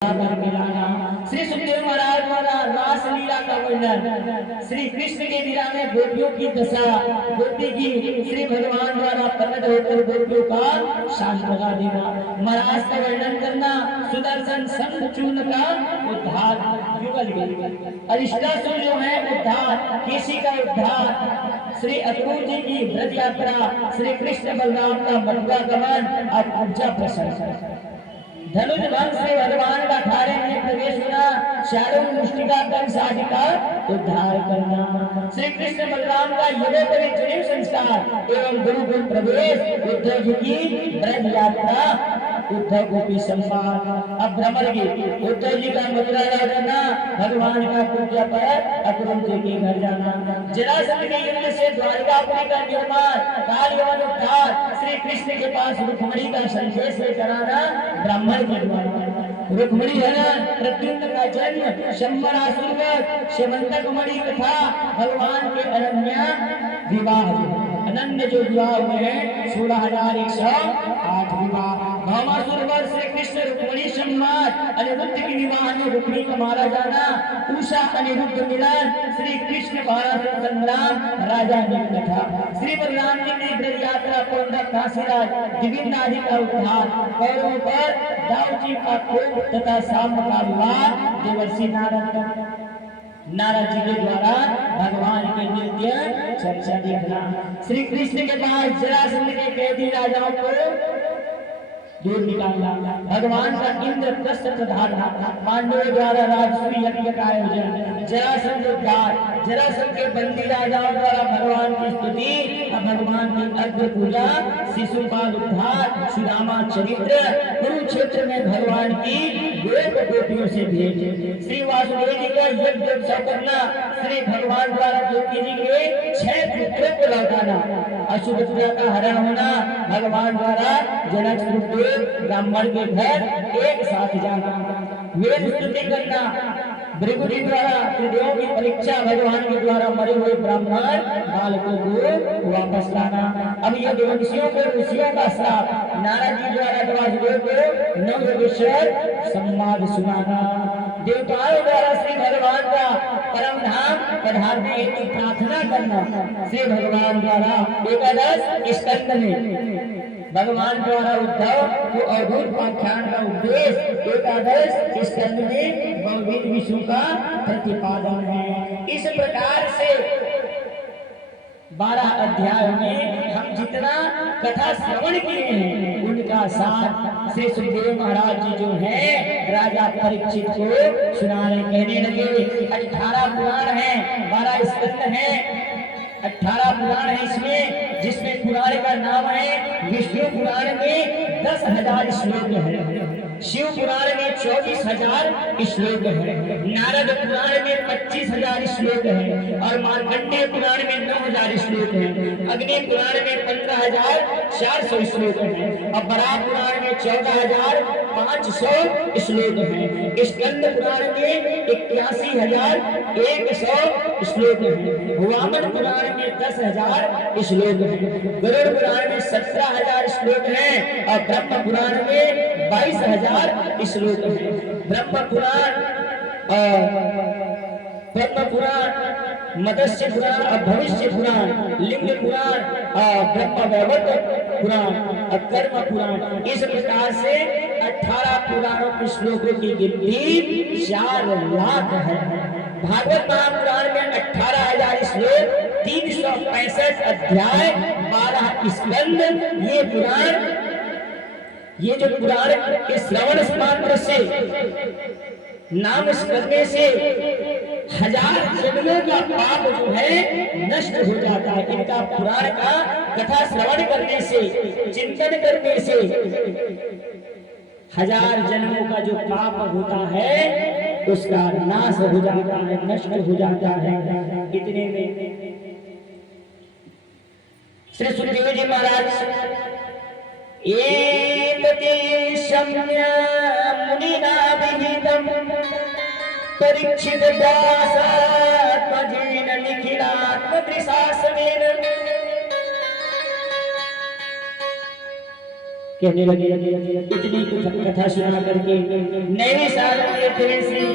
श्री सुखदेव महाराज द्वारा रास लीला का वर्णन, श्री कृष्ण के लीला में गोपियों की दशा, गोपी की श्री भगवान द्वारा प्रकट होकर गोपियों का शांत करा देना, महाराज का वर्णन करना, सुदर्शन संघ चूर्ण का उद्धार, युगल अरिष्टासुर जो है उद्धार, केसी का उद्धार, श्री अक्रूर जी की ब्रज यात्रा, श्री कृष्ण बलराम का मथुरा गमन और पूजा प्रशंसा, धनुष भंग से भगवान का थारे में प्रवेश होना, शारों मुष्टिका कंस आदि का उद्धार करना, श्री कृष्ण बलराम का युगोपरि जन्म संस्कार एवं गुरुकुल प्रवेश, उद्धव जी की ब्रज यात्रा, उद्धव गोपी संवाद, अब भ्रमर गीत, उद्धव जी का मथुरा लौटना, भगवान का पूजा पर अक्रूर जी के घर जाना, जरासंध के युद्ध से द्वारकापुरी का निर्माण, काल यवन उद्धार, श्री कृष्ण के पास रुक्मिणी का संदेश लेकर आना, ब्राह्मण के द्वारा रुक्मिणी हरण, प्रद्युम्न का जन्म, शंबरासुर वध, शेमंतक मणि कथा, भगवान के अनन्या विवाह, अनन्य जो विवाह हुए हैं 16,108 विवाह, भौमासुर वध, श्री कृष्ण रुक्मिणी संवाद, अनिरुद्ध के विवाह में रुक्मिणी का मारा जाना, उषा अनिरुद्ध मिलन, श्री कृष्ण भारत संग्राम, राजा की कथा, श्री बलराम जी की ब्रज यात्रा, पौंडक काशीराज, दिव्य आदि का उद्धार, कौरवों पर दाऊद जी का कोप तथा शाम का विवाह, देवर्षि नारद जी के द्वारा भगवान के नित्य चर्चा देखना, श्री कृष्ण के पास जरासंध के कैदी राजाओं को दूर निकालना, भगवान का इंद्रप्रस्थ प्रधारना, पांडवों द्वारा राजसूय यज्ञ का आयोजन, जरासंध उद्धार, जरासंध के बंदी राजाओं द्वारा भगवान की स्तुति, भगवान की अग्र पूजा, शिशुपाल उद्धार, सुदामा चरित्र, कुरुक्षेत्र में भगवान की गोप गोपियों से भेंट, श्री वासुदेव जी का यज्ञ उत्सव करना, श्री भगवान द्वारा देवकी जी के 6 पुत्रों को लौटाना, अशुभद्रा का हरण होना, भगवान द्वारा जनक सुखदेव ब्राह्मण के घर एक साथ जाना, वेद स्तुति करना, भृगुजी द्वारा त्रिदेवों की परीक्षा, भगवान के द्वारा मरे हुए ब्राह्मण बालकों को वापस लाना, अब यह देवंशियों को ऋषियों का श्राप, नारद जी द्वारा वासुदेव को नवविश्वर संवाद सुनाना, देवताओं द्वारा श्री भगवान का परम धाम पधारने हेतु प्रार्थना करना, श्री भगवान द्वारा एकादश स्कंद में भगवान द्वारा उद्धव को अद्भुत पाख्यान का उपदेश, एकादश स्कंद में भगवत विष्णु का प्रतिपादन है। इस प्रकार से 12 अध्याय में हम जितना कथा श्रवण किए हैं उनका सार श्री सुखदेव महाराज जी जो है राजा परीक्षित को सुनाने कहने लगे। 18 पुराण है, 12 स्कंद है, 18 पुराण है इसमें, जिसमें पुराण का नाम है विष्णु पुराण में 10,000 श्लोक है, शिव पुराण में 24,000 श्लोक है, नारद पुराण में 25,000 श्लोक है और मार्कंडेय पुराण में 9,000 श्लोक है, अग्नि पुराण में 15,400 श्लोक है और बराह पुराण में 14,500 श्लोक है, स्कंद पुराण में 81,100 श्लोक है, वामन पुराण में 10,000 श्लोक है, गरुड़ पुराण में 17,000 श्लोक है और ब्रह्म पुराण में 22,000 श्लोक है। ब्रह्म पुराण, मत्स्य पुराण और भविष्य पुराण, लिंग पुराण और ब्रह्म वैवर्त पुराण और कर्म पुराण, इस प्रकार से 18 पुराणों के श्लोकों की गिनती 4 लाख है। भागवत महापुराण में 18,000 श्लोक, 365 अध्याय, 12 स्कंद, ये जो पुराण के श्रवण मात्र से, नाम करने से 1000 जन्मों का पाप जो है नष्ट हो जाता है। इनका पुराण का कथा श्रवण करने से, चिंतन करने से 1000 जन्मों का जो पाप होता है उसका नाश हो जाता है, नष्ट हो जाता है। इतने में श्री सुखदेव जी महाराज एतते शम्य मुनिना विहितं परीक्षित दासात्मजेन निखिलात्म शासनेन कहने लगे इतनी कथा सुना करके नैवे सागर तीर्थ में श्री